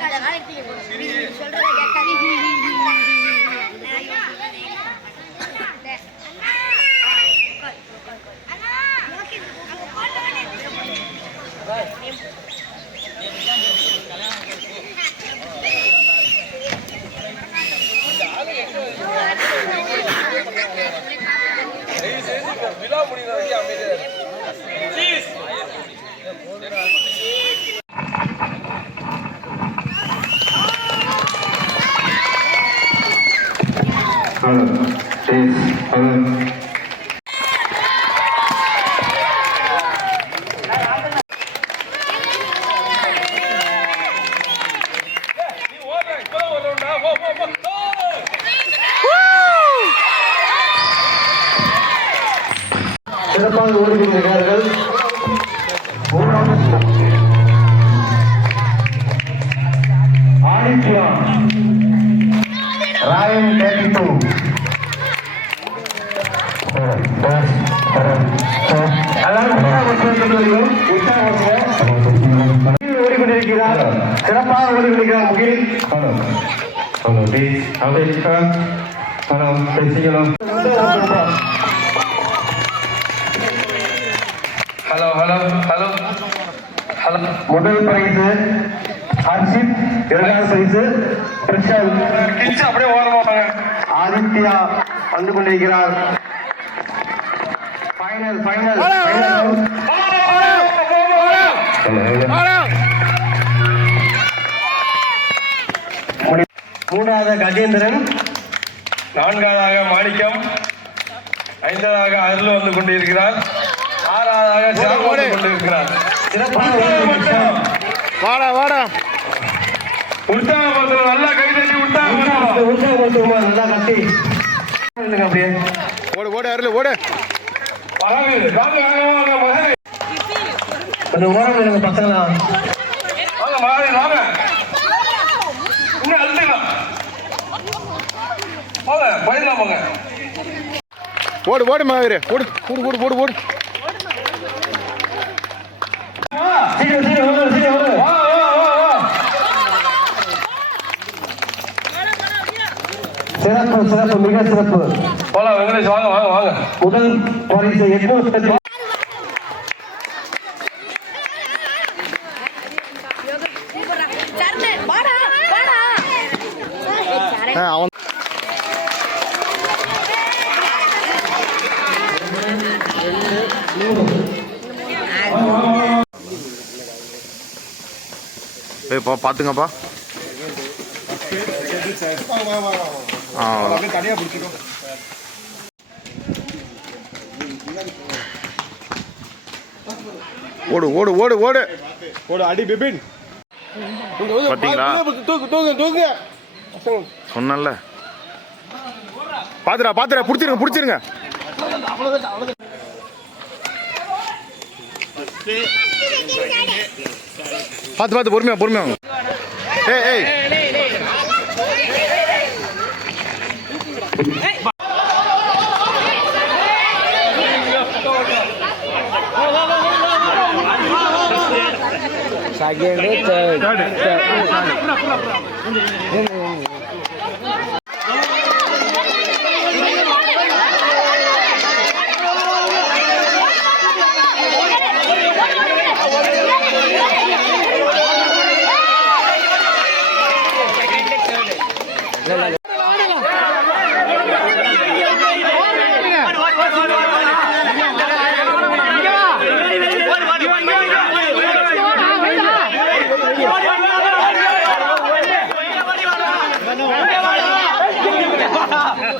கேட்காத காலத்தில் சொல்றதை கேட்காது விழா முடிந்த வரைக்கும் அமைதியாக Hello. Yes. Hello. சிறப்பாக ஓடுகின்றார்கள் ஆதித்யா சிறப்பாக Mugil hello hello please hello பேசிக்கலாம். Hello hello hello. ஹலோ. முதல் பரிசு ஹர்ஷித். இரண்டாவது பரிசு கிருஷ்ணன் கிச்சு அப்படியே ஓரமா வாங்க ஆதித்யா வந்து கொண்டிருக்கிறார். ஃபைனல் ஃபைனல் மூன்றாவது கஜேந்திரன் நான்காவதாக மாணிக்கம் ஐந்தாவதாக அருள் வந்து கொண்டிருக்கிறார் ஆறாவதாக சிவம் வந்து கொண்டிருக்கிறார். வாடா வாடா. உற்சாகப்படுத்தணும் நல்லா கை தட்டி உற்சாகப்படுத்தணும் நல்லா கட்டி. அப்படியே? ஓடு ஓடு அருள் ஓடு. கொஞ்சம் ஓரம் பசங்களா வாங்க மகனே வாங்க இன்னும் அழுத்துக்கலாம் போங்க போயிடலாம் போங்க. ஓடு ஓடு மகாவீர். ஓடு ஓடு ஓடு ஓடு ஓடு. சிறப்பு சிறப்பு மிக சிறப்பு. போலாம் வெங்கடேஷ் வாங்க வாங்க வாங்க. முதல் பரிசு எட்நூத்தி வாடா வாடா ஆ, அவன் ஏய் பா பார்த்துங்கப்பா ஆ. ஓடு ஓடு ஓடு ஓடு. ஓடு அடி பிபின். பாத்தீங்களா? சொன்னல பாத்துடா பாத்துடா புடிச்சிருங்க புடிச்சிருங்க. பாத்து பாத்து பொறுமையா பொறுமையா வாங்க. ஏய்